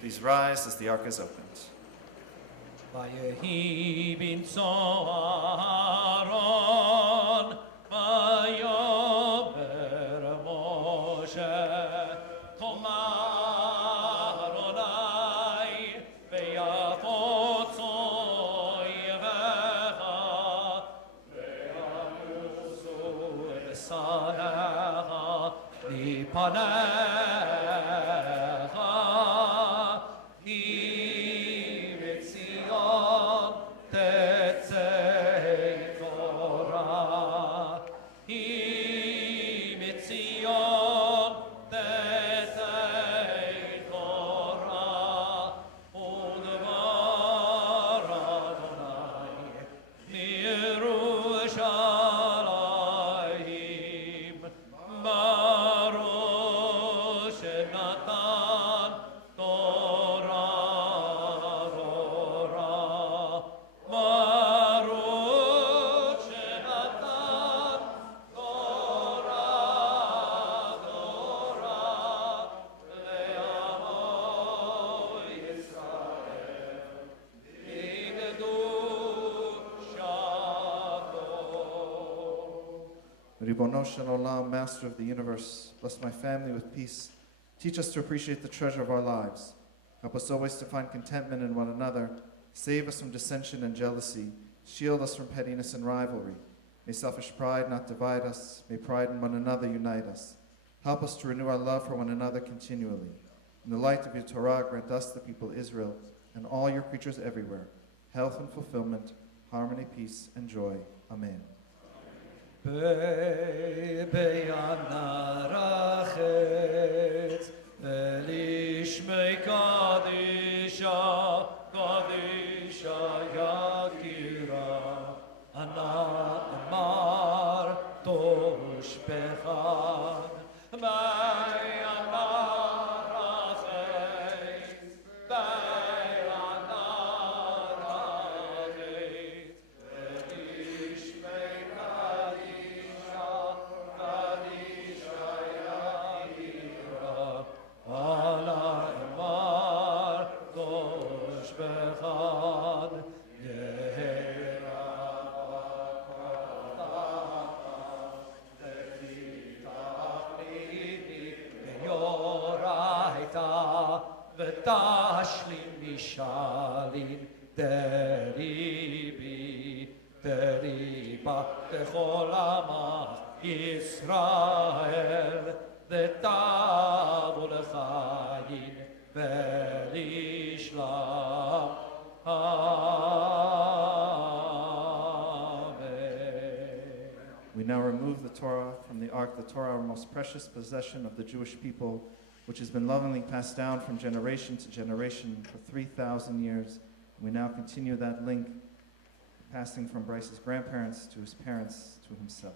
Please rise as the ark is opened. Vayehi bin Aaron, vayomer Moshe, Tomar Adonai, veyafotzo yevecha, veyamusu besanecha, lipanecha, Mitzion tetzei Torah, Mitzion tetzei Torah, Udvar Adonai miYerushalayim, Baruch Natan Torah. Ribono shel olam, Master of the universe, bless my family with peace. Teach us to appreciate the treasure of our lives. Help us always to find contentment in one another. Save us from dissension and jealousy. Shield us from pettiness and rivalry. May selfish pride not divide us. May pride in one another unite us. Help us to renew our love for one another continually. In the light of your Torah, grant us, the people Israel, and all your creatures everywhere, health and fulfillment, harmony, peace, and joy. Amen. Be'yanarachet Velishmei Kadisha Kadisha Yakira Ana Amar Tosh Bechan Be'yanarachet Be'yanarachet Velishmei V'tashlim nishalin deribi deriba b'chol amach Yisrael v'tavu l'chayin v'lishlam. Amen. We now remove the Torah from the ark, the Torah, our most precious possession of the Jewish people, which has been lovingly passed down from generation to generation for 3,000 years. We now continue that link, passing from Bryce's grandparents to his parents to himself.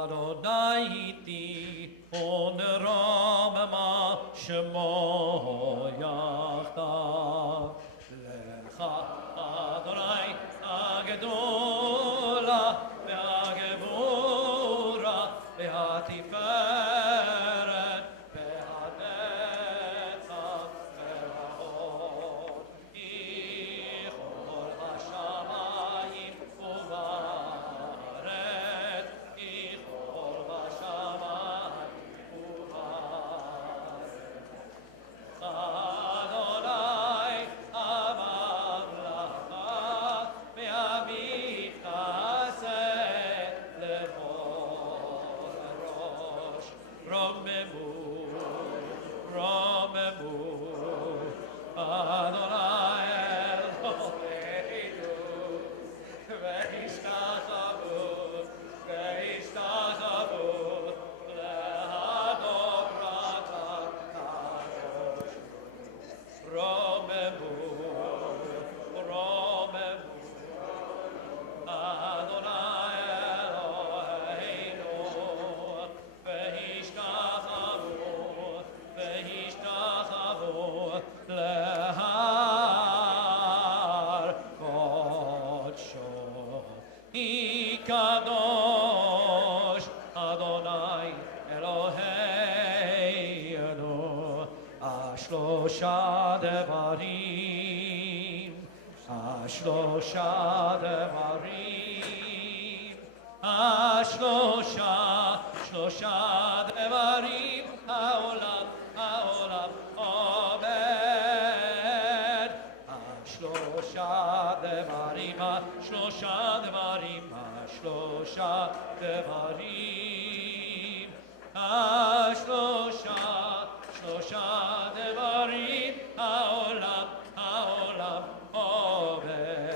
Adonai iti onerama shemo yachdav. Lecha Adonai agedola ve'agevura ve'atiferet ve'hanetzach ve'hod. Ichol hashamayim uvaret. Ichol hashamayim uvaret. Adonai amamlacha ve'amich chesed levol rosh. Romemu, romemu, Adonai Eloheinu, ve'ishtachavu, ve'ishtachavu, le'adobrat ha'kadosh. Romemu, romemu, Adonai Eloheinu, ve'ishtachavu, ve'ishtachavu, lehar kodsho. Ikadosh Adonai Eloheinu, Ashlosha devarim, Ashlosha devarim, Shlosha devarim, Haolam, Haolam, Omed. Shlosha devarim, Shlosha devarim, Shlosha devarim, Shlosha devarim, Haolam, Haolam, Omed.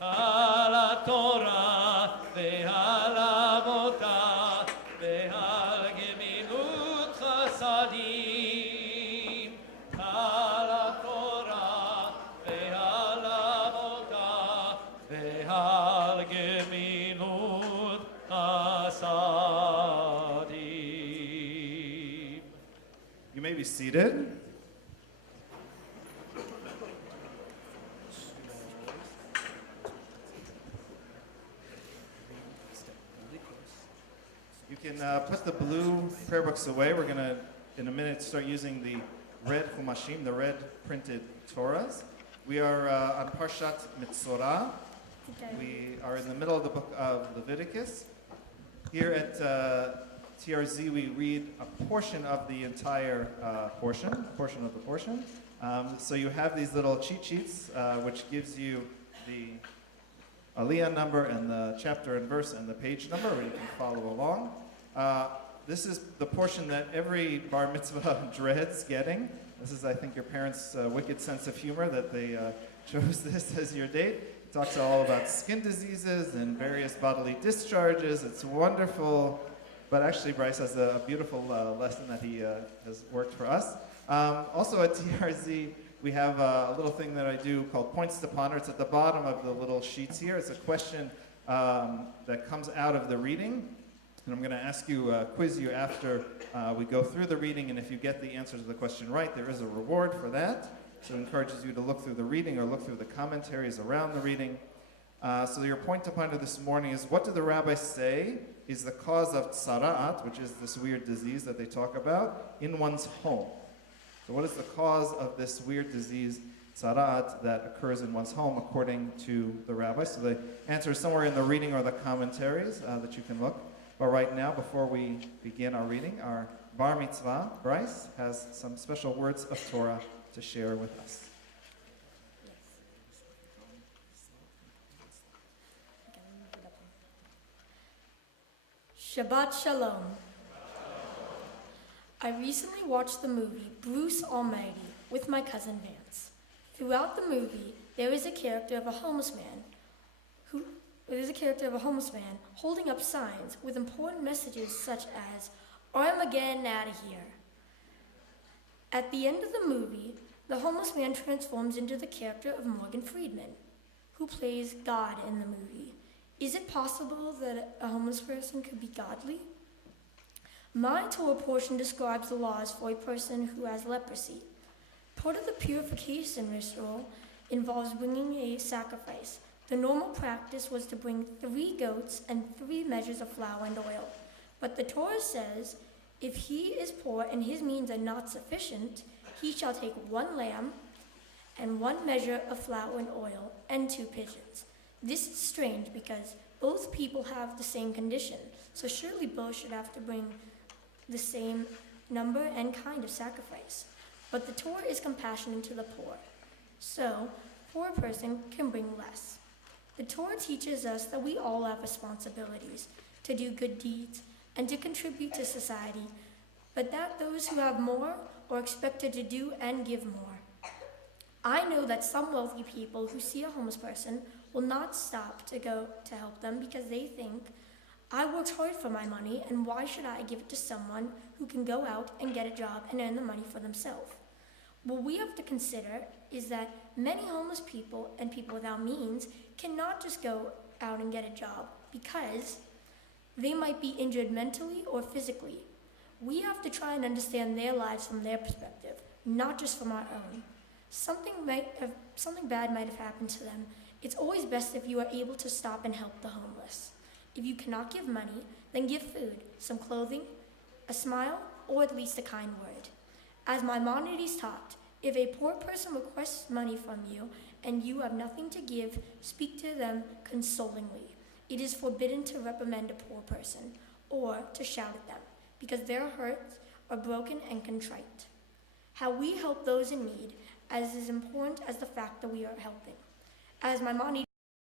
Al Torah ve'al avodah ve'al gemilut chasadim. Al Torah ve'al avodah ve'al gemilut chasadim. You may be seated. You can put the blue prayer books away. We're going to, in a minute, start using the red Chumashim, the red printed Torahs. We are on Parshat Mitzvah. We are in the middle of the book of Leviticus. Here at TRZ, we read a portion of the entire portion of the portion. So you have these little cheat sheets, which gives you the aliyah number and the chapter and verse and the page number, where you can follow along. This is the portion that every bar mitzvah dreads getting. This is, I think, your parents' wicked sense of humor that they chose this as your date. It talks all about skin diseases and various bodily discharges. It's wonderful. But actually, Bryce has a beautiful lesson that he has worked for us. Also at TRZ, we have a little thing that I do called Points to Ponder. It's at the bottom of the little sheets here. It's a question that comes out of the reading. And I'm going to ask you, quiz you after we go through the reading. And if you get the answer to the question right, there is a reward for that. So it encourages you to look through the reading or look through the commentaries around the reading. So your point to ponder this morning is, what do the rabbis say is the cause of tzara'at, which is this weird disease that they talk about, in one's home? So what is the cause of this weird disease, tzara'at, that occurs in one's home according to the rabbis? So the answer is somewhere in the reading or the commentaries that you can look. But right now, before we begin our reading, our bar mitzvah, Bryce, has some special words of Torah to share with us. Shabbat Shalom. I recently watched the movie Bruce Almighty with my cousin Vance. Throughout the movie, there is a character of a homeless man holding up signs with important messages such as "Armageddon out of here." At the end of the movie, the homeless man transforms into the character of Morgan Freeman, who plays God in the movie. Is it possible that a homeless person could be godly? My Torah portion describes the laws for a person who has leprosy. Part of the purification ritual involves bringing a sacrifice. The normal practice was to bring 3 goats and 3 measures of flour and oil. But the Torah says, if he is poor and his means are not sufficient, he shall take 1 lamb and 1 measure of flour and oil and 2 pigeons. This is strange because both people have the same condition, so surely both should have to bring the same number and kind of sacrifice. But the Torah is compassionate to the poor, so a poor person can bring less. The Torah teaches us that we all have responsibilities to do good deeds and to contribute to society, but that those who have more are expected to do and give more. I know that some wealthy people who see a homeless person will not stop to go to help them because they think, I worked hard for my money, and why should I give it to someone who can go out and get a job and earn the money for themselves? What we have to consider is that many homeless people and people without means cannot just go out and get a job because they might be injured mentally or physically. We have to try and understand their lives from their perspective, not just from our own. Something bad might have happened to them. It's always best if you are able to stop and help the homeless. If you cannot give money, then give food, some clothing, a smile, or at least a kind word. As Maimonides taught, if a poor person requests money from you and you have nothing to give, speak to them consolingly. It is forbidden to reprimand a poor person or to shout at them because their hearts are broken and contrite. How we help those in need is as important as the fact that we are helping. As Maimonides